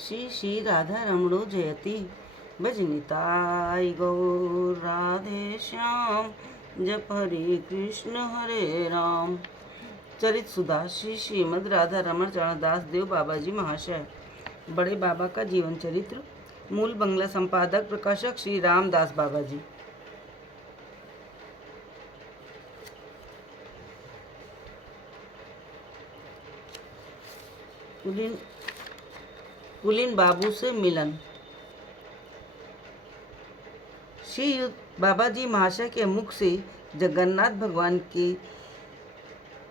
श्री श्री राधा रमणो जयति भजनिताय गौर राधे श्याम जप हरे कृष्ण हरे राम। चरित सुधा श्री श्रीमद राधा रमण चरणदास देव बाबा जी महाशय। बड़े बाबा का जीवन चरित्र। मूल बंगला संपादक प्रकाशक श्री रामदास बाबा जी। कुलीन बाबू से मिलन। श्री बाबा जी महाशय के मुख से जगन्नाथ भगवान की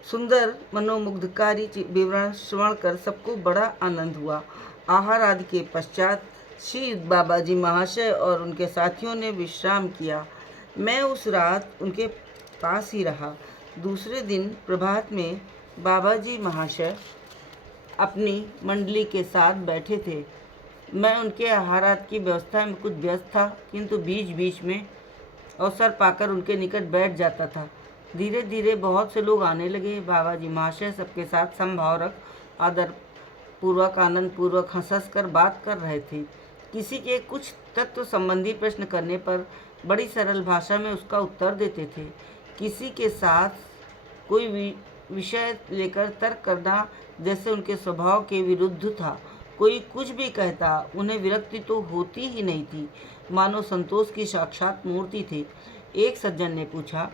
सुंदर मनोमुग्धकारी विवरण श्रवण कर सबको बड़ा आनंद हुआ। आहार आदि के पश्चात श्री बाबा जी महाशय और उनके साथियों ने विश्राम किया। मैं उस रात उनके पास ही रहा। दूसरे दिन प्रभात में बाबा जी महाशय अपनी मंडली के साथ बैठे थे। मैं उनके आहारात की व्यवस्था में कुछ व्यस्त था, किंतु बीच बीच में अवसर पाकर उनके निकट बैठ जाता था। धीरे धीरे बहुत से लोग आने लगे। बाबा जी महाशय सबके साथ समभाव रख आदर पूर्वक आनंद पूर्वक हंस कर बात कर रहे थे। किसी के कुछ तत्व संबंधी प्रश्न करने पर बड़ी सरल भाषा में उसका उत्तर देते थे। किसी के साथ कोई विषय लेकर तर्क करना जैसे उनके स्वभाव के विरुद्ध था। कोई कुछ भी कहता, उन्हें विरक्ति तो होती ही नहीं थी, मानो संतोष की साक्षात मूर्ति थे। एक सज्जन ने पूछा,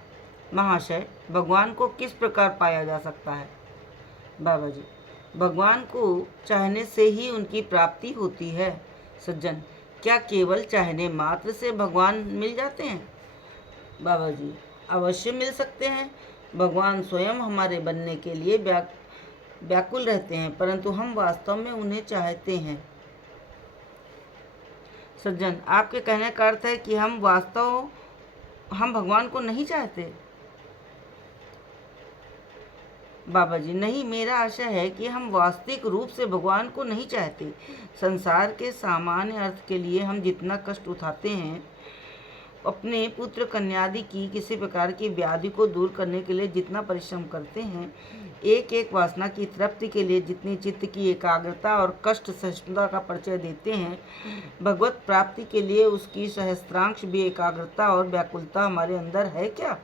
महाशय, भगवान को किस प्रकार पाया जा सकता है? बाबा जी, भगवान को चाहने से ही उनकी प्राप्ति होती है। सज्जन, क्या केवल चाहने मात्र से भगवान मिल जाते हैं? बाबा जी, अवश्य मिल सकते हैं। भगवान स्वयं हमारे बनने के लिए व्याकुल रहते हैं, परंतु हम वास्तव में उन्हें चाहते हैं। सज्जन, आपके कहने का अर्थ है कि हम भगवान को नहीं चाहते? बाबा जी, नहीं, मेरा आशय है कि हम वास्तविक रूप से भगवान को नहीं चाहते। संसार के सामान्य अर्थ के लिए हम जितना कष्ट उठाते हैं, अपने पुत्र कन्यादि की किसी प्रकार की व्याधि को दूर करने के लिए जितना परिश्रम करते हैं, एक एक वासना की तृप्ति के लिए जितनी चित्त की एकाग्रता और कष्ट सहिष्णुता का परिचय देते हैं, भगवत प्राप्ति के लिए उसकी सहस्त्रांश भी एकाग्रता और व्याकुलता हमारे अंदर है क्या?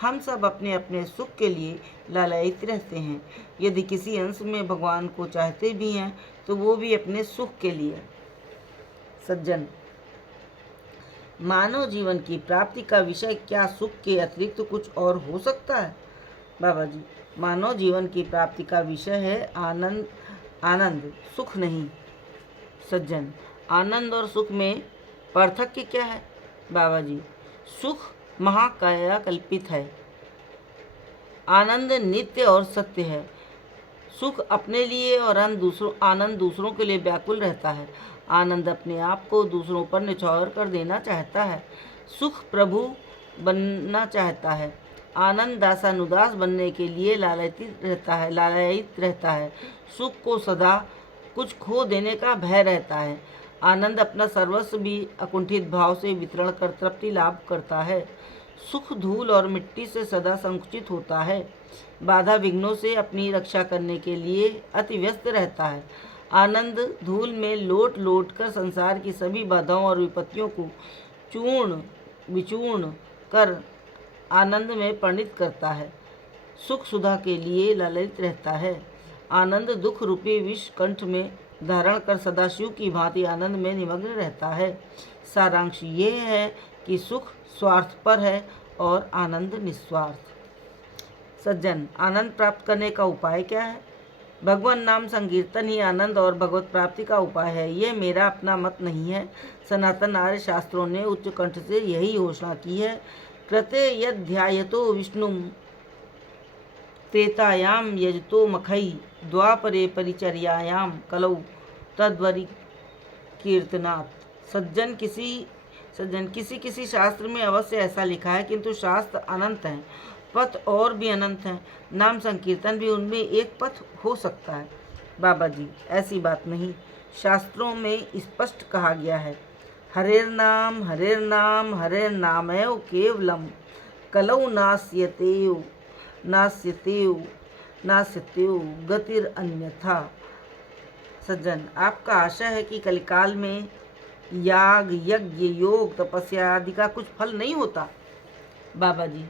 हम सब अपने अपने सुख के लिए लालायित रहते हैं। यदि किसी अंश में भगवान को चाहते भी हैं तो वो भी अपने सुख के लिए। सज्जन, मानव जीवन की प्राप्ति का विषय क्या सुख के अतिरिक्त कुछ और हो सकता है? बाबा जी, मानव जीवन की प्राप्ति का विषय है आनंद, सुख नहीं। सज्जन, आनंद और सुख में पार्थक्य क्या है? बाबा जी, सुख महाकाया कल्पित है, आनंद नित्य और सत्य है। सुख अपने लिए और आनंद दूसरों के लिए व्याकुल रहता है। आनंद अपने आप को दूसरों पर निछावर कर देना चाहता है। सुख प्रभु बनना चाहता है। आनंद दासानुदास बनने के लिए लालायित रहता है। सुख को सदा कुछ खो देने का भय रहता है। आनंद अपना सर्वस्व भी अकुंठित भाव से वितरण कर तृप्ति लाभ करता है। सुख धूल और मिट्टी से सदा संकुचित होता है। बाधा विघ्नों से अपनी रक्षा करने के लिए अति व्यस्त रहता है। आनंद धूल में लोट लोट कर संसार की सभी बाधाओं और विपत्तियों को चूर्ण विचूर्ण कर आनंद में परिणित करता है। सुख सुधा के लिए लालयित रहता है। आनंद दुख रूपी विष कंठ में धारण कर सदाशिव की भांति आनंद में निमग्न रहता है। सारांश ये है कि सुख स्वार्थ पर है और आनंद निस्वार्थ। सज्जन, आनंद प्राप्त करने का उपाय क्या है? भगवान नाम संकीर्तन ही आनंद और भगवत प्राप्ति का उपाय है। यह मेरा अपना मत नहीं है। सनातन आर्य शास्त्रों ने उच्च कंठ से यही घोषणा की है। कृते यद ध्यायतो विष्णु त्रेतायाम यजतो मखई द्वापरे परिचर्यायाम कलौ तद्वरि कीर्तनात्। सज्जन, किसी शास्त्र में अवश्य ऐसा लिखा है, किंतु शास्त्र अनंत हैं, पथ और भी अनंत हैं। नाम संकीर्तन भी उनमें एक पथ हो सकता है। बाबा जी, ऐसी बात नहीं। शास्त्रों में स्पष्ट कहा गया है, हरेर नाम हरेर्नामैव केवलम कलौ नास्यतेव गतिर अन्यथा। सज्जन, आपका आशय है कि कलिकाल में याग, यज्ञ, योग, तपस्या आदि का कुछ फल नहीं होता? बाबा जी,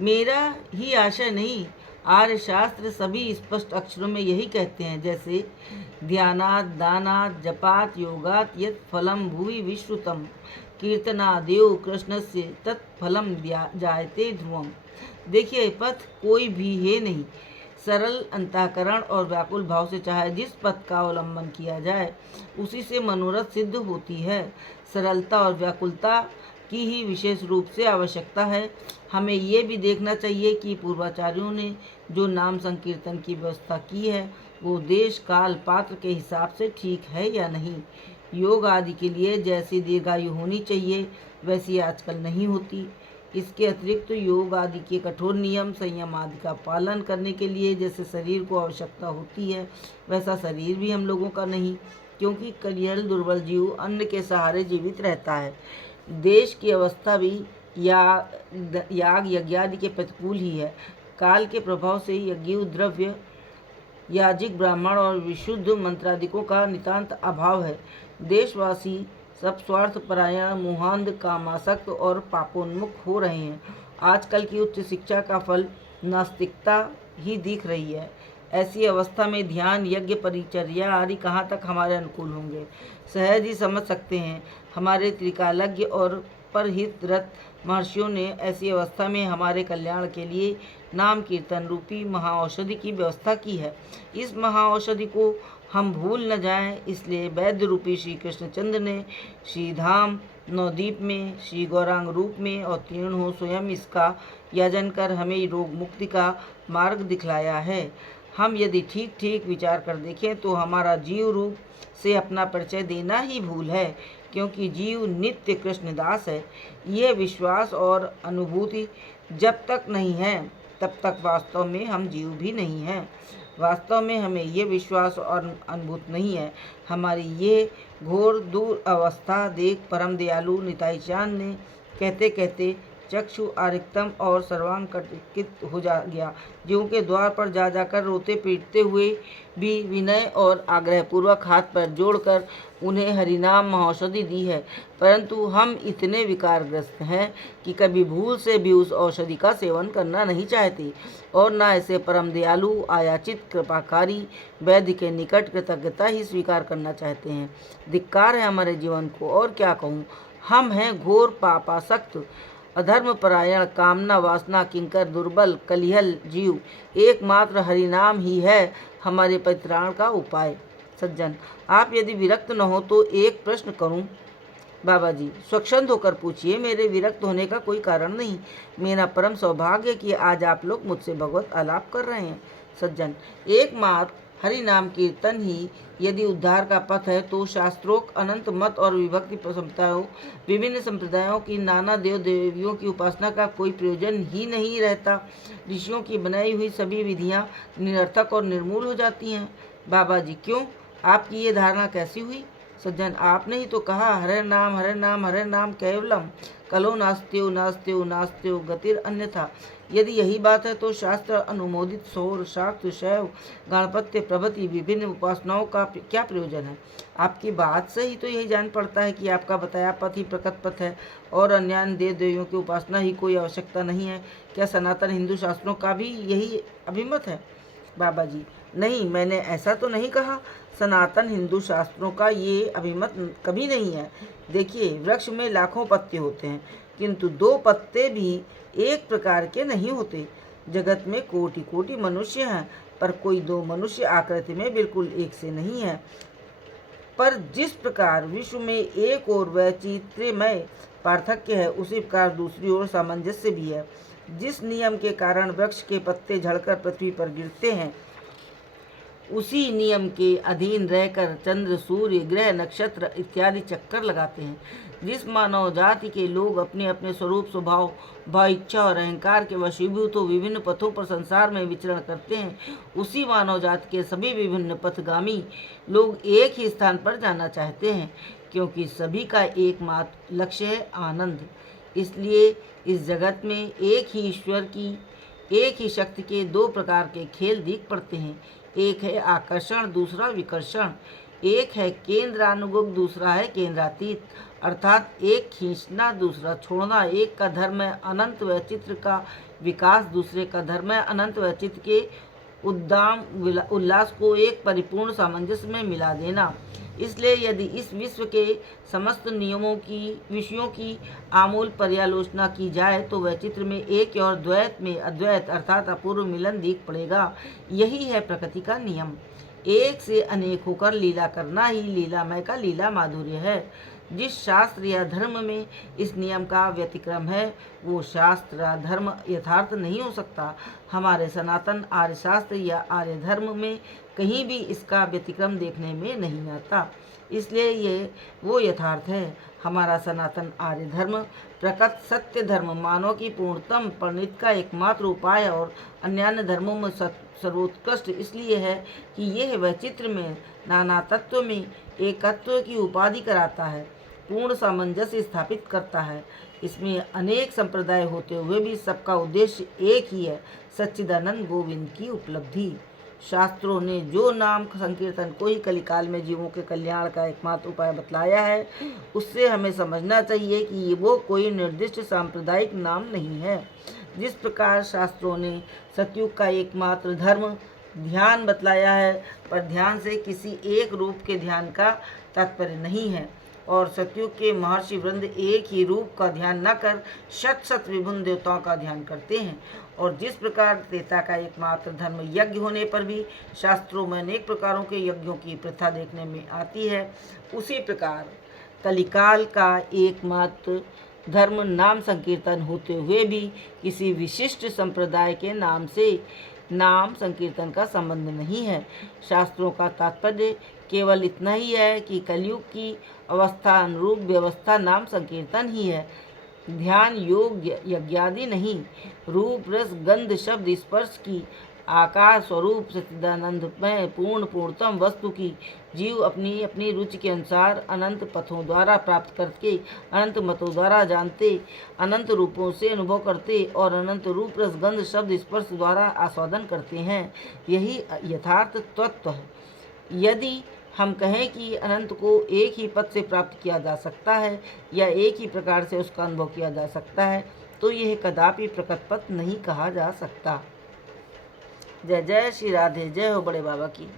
मेरा ही आशय नहीं, आर्य शास्त्र सभी स्पष्ट अक्षरों में यही कहते हैं। जैसे ध्यानात् दानात् जपात् योगात् यत् फलम भुवि विश्रुतम कीर्तनादेव कृष्णस्य तत्फलम जायते ध्रुवम। देखिए, पथ कोई भी है नहीं। सरल अंतःकरण और व्याकुल भाव से चाहे जिस पथ का अवलंबन किया जाए, उसी से मनोरथ सिद्ध होती है। सरलता और व्याकुलता की ही विशेष रूप से आवश्यकता है। हमें ये भी देखना चाहिए कि पूर्वाचार्यों ने जो नाम संकीर्तन की व्यवस्था की है, वो देश काल पात्र के हिसाब से ठीक है या नहीं। योग आदि के लिए जैसी दीर्घायु होनी चाहिए, वैसी आजकल नहीं होती। इसके अतिरिक्त तो योग आदि के कठोर नियम संयम आदि का पालन करने के लिए जैसे शरीर को आवश्यकता होती है, वैसा शरीर भी हम लोगों का नहीं, क्योंकि कलियल दुर्बल जीव अन्न के सहारे जीवित रहता है। देश की अवस्था भी याग यज्ञादि के प्रतिकूल ही है। काल के प्रभाव से यज्ञ द्रव्य, याजिक ब्राह्मण और विशुद्ध मंत्रादिकों का नितांत अभाव है। देशवासी सब स्वार्थ परायण, मोहांध, कामासक्त और पापोन्मुख हो रहे हैं। आजकल की उच्च शिक्षा का फल नास्तिकता ही दिख रही है। ऐसी अवस्था में ध्यान, यज्ञ, परिचर्या आदि कहाँ तक हमारे अनुकूल होंगे? सहज ही समझ सकते हैं। हमारे त्रिकालज्ञ और परहितरत महर्षियों ने ऐसी अवस्था में हमारे कल्याण के लिए नाम कीर्तन रूपी महाऔषधि की व्यवस्था की है। इस महाऔषधि को हम भूल न जाएं, इसलिए वैद्य रूपी श्री कृष्णचंद्र ने श्रीधाम नवद्वीप में श्री गौरांग रूप में अवतीर्ण हो स्वयं इसका याजन कर हमें रोग मुक्ति का मार्ग दिखलाया है। हम यदि ठीक ठीक विचार कर देखें तो हमारा जीव रूप से अपना परिचय देना ही भूल है, क्योंकि जीव नित्य कृष्णदास है। यह विश्वास और अनुभूति जब तक नहीं है, तब तक वास्तव में हम जीव भी नहीं हैं। वास्तव में हमें ये विश्वास और अनुभूत नहीं है। हमारी ये घोर दूर अवस्था देख परम दयालु निताई चांद ने कहते कहते चक्षु आरिक्तम और सर्वांग कटित हो गया। जीव के द्वार पर जा जाकर रोते पीटते हुए भी विनय और आग्रह पूर्वक हाथ पर जोड़कर उन्हें हरिनाम महाऔषधि दी है, परंतु हम इतने विकारग्रस्त हैं कि कभी भूल से भी उस औषधि का सेवन करना नहीं चाहते और न ऐसे परम दयालु आयाचित कृपाकारी वैद्य के निकट कृतज्ञता ही स्वीकार करना चाहते हैं। धिक्कार है हमारे जीवन को, और क्या कहूँ। हम हैं घोर पापासक्त, अधर्म परायण, कामना वासना किंकर, दुर्बल कलिहल जीव। एकमात्र हरिनाम ही है हमारे परित्राण का उपाय। सज्जन, आप यदि विरक्त न हो तो एक प्रश्न करूं? बाबा जी, स्वच्छंद होकर पूछिए। मेरे विरक्त होने का कोई कारण नहीं। मेरा परम सौभाग्य कि आज आप लोग मुझसे भगवत आलाप कर रहे हैं। सज्जन, एकमात्र हरि नाम कीर्तन ही यदि उद्धार का पथ है, तो शास्त्रोक्त अनंत मत और विभक्ति विभिन्न संप्रदायों की नाना देव देवियों की उपासना का कोई प्रयोजन ही नहीं रहता। ऋषियों की बनाई हुई सभी विधियां निरर्थक और निर्मूल हो जाती हैं। बाबा जी, क्यों? आपकी ये धारणा कैसी हुई? सज्जन, आपने ही तो कहा हरे नाम हरे नाम हरे नाम केवलम कलो नास्त्यो नास्त्यो नास्त्यो गतिर अन्यथा। यदि यही बात है तो शास्त्र अनुमोदित सौर, शाक्त, शैव, गणपत्य प्रभृति विभिन्न उपासनाओं का क्या प्रयोजन है? आपकी बात से ही तो यही जान पड़ता है कि आपका बताया पथ ही प्रकट पथ है और अन्य देव देवियों की उपासना ही कोई आवश्यकता नहीं है। क्या सनातन हिंदू शास्त्रों का भी यही अभिमत है? बाबा जी, नहीं, मैंने ऐसा तो नहीं कहा। सनातन हिंदू शास्त्रों का ये अभिमत कभी नहीं है। देखिए, वृक्ष में लाखों पत्ते होते हैं, किंतु दो पत्ते भी एक प्रकार के नहीं होते। जगत में कोटि कोटि मनुष्य हैं, पर कोई दो मनुष्य आकृति में बिल्कुल एक से नहीं है। पर जिस प्रकार विश्व में एक और वैचित्र्यमय पार्थक्य है, उसी प्रकार दूसरी ओर सामंजस्य भी है। जिस नियम के कारण वृक्ष के पत्ते झड़कर पृथ्वी पर गिरते हैं, उसी नियम के अधीन रहकर चंद्र, सूर्य, ग्रह, नक्षत्र इत्यादि चक्कर लगाते हैं। जिस मानव जाति के लोग अपने अपने स्वरूप, स्वभाव, भाव, इच्छा और अहंकार के वशीभूत हो विभिन्न पथों पर संसार में विचरण करते हैं, उसी मानव जाति के सभी विभिन्न पथगामी लोग एक ही स्थान पर जाना चाहते हैं, क्योंकि सभी का एकमात्र लक्ष्य है आनंद। इसलिए इस जगत में एक ही ईश्वर की, एक ही शक्ति के दो प्रकार के खेल दिख पड़ते हैं। एक है आकर्षण, दूसरा विकर्षण। एक है केंद्रानुगुक, दूसरा है केंद्रातीत, अर्थात एक खींचना दूसरा छोड़ना। एक का धर्म है अनंत व चित्र का विकास, दूसरे का धर्म है अनंत व चित्त के उद्दाम उल्लास को एक परिपूर्ण सामंजस्य में मिला देना। इसलिए यदि इस विश्व के समस्त नियमों की विषयों की आमूल पर्यालोचना की जाए तो वह चित्र में एक और द्वैत में अद्वैत अर्थात अपूर्व मिलन दिख पड़ेगा। यही है प्रकृति का नियम। एक से अनेक होकर लीला करना ही लीलामय का लीला माधुर्य है। जिस शास्त्र या धर्म में इस नियम का व्यतिक्रम है वो शास्त्र या धर्म यथार्थ नहीं हो सकता। हमारे सनातन आर्य शास्त्र या आर्य धर्म में कहीं भी इसका व्यतिक्रम देखने में नहीं आता, इसलिए ये वो यथार्थ है। हमारा सनातन आर्य धर्म प्रकृत सत्य धर्म मानव की पूर्णतम परिणति का एकमात्र उपाय है और अन्य धर्मों में सर्वोत्कृष्ट इसलिए है कि यह वह चित्र में नाना तत्व में एकत्व की उपाधि कराता है, पूर्ण सामंजस्य स्थापित करता है। इसमें अनेक संप्रदाय होते हुए भी सबका उद्देश्य एक ही है, सच्चिदानंद गोविंद की उपलब्धि। शास्त्रों ने जो नाम संकीर्तन को ही कलिकाल में जीवों के कल्याण का एकमात्र उपाय बतलाया है, उससे हमें समझना चाहिए कि वो कोई निर्दिष्ट सांप्रदायिक नाम नहीं है। जिस प्रकार शास्त्रों ने सतयुग का एकमात्र धर्म ध्यान बतलाया है, पर ध्यान से किसी एक रूप के ध्यान का तात्पर्य नहीं है और सतयुग के महर्षि वृंद एक ही रूप का ध्यान न कर शत शत विभिन्न देवताओं का ध्यान करते हैं। और जिस प्रकार त्रेता का एकमात्र धर्म यज्ञ होने पर भी शास्त्रों में अनेक प्रकारों के यज्ञों की प्रथा देखने में आती है, उसी प्रकार कलिकाल का एकमात्र धर्म नाम संकीर्तन होते हुए भी किसी विशिष्ट संप्रदाय के नाम से नाम संकीर्तन का संबंध नहीं है। शास्त्रों का तात्पर्य केवल इतना ही है कि कलयुग की अवस्था अनुरूप व्यवस्था नाम संकीर्तन ही है, ध्यान योग यज्ञादि नहीं। रूप रस गंध शब्द स्पर्श की आकार स्वरूप सच्चिदानंद में पूर्णतम वस्तु की जीव अपनी अपनी रुचि के अनुसार अनंत पथों द्वारा प्राप्त करके अनंत मतों द्वारा जानते, अनंत रूपों से अनुभव करते और अनंत रूप रस गंध शब्द स्पर्श द्वारा आस्वादन करते हैं। यही यथार्थ तत्व है। यदि हम कहें कि अनंत को एक ही पद से प्राप्त किया जा सकता है या एक ही प्रकार से उसका अनुभव किया जा सकता है, तो यह कदापि प्रकट पद नहीं कहा जा सकता। जय जय श्री राधे, जय हो बड़े बाबा की।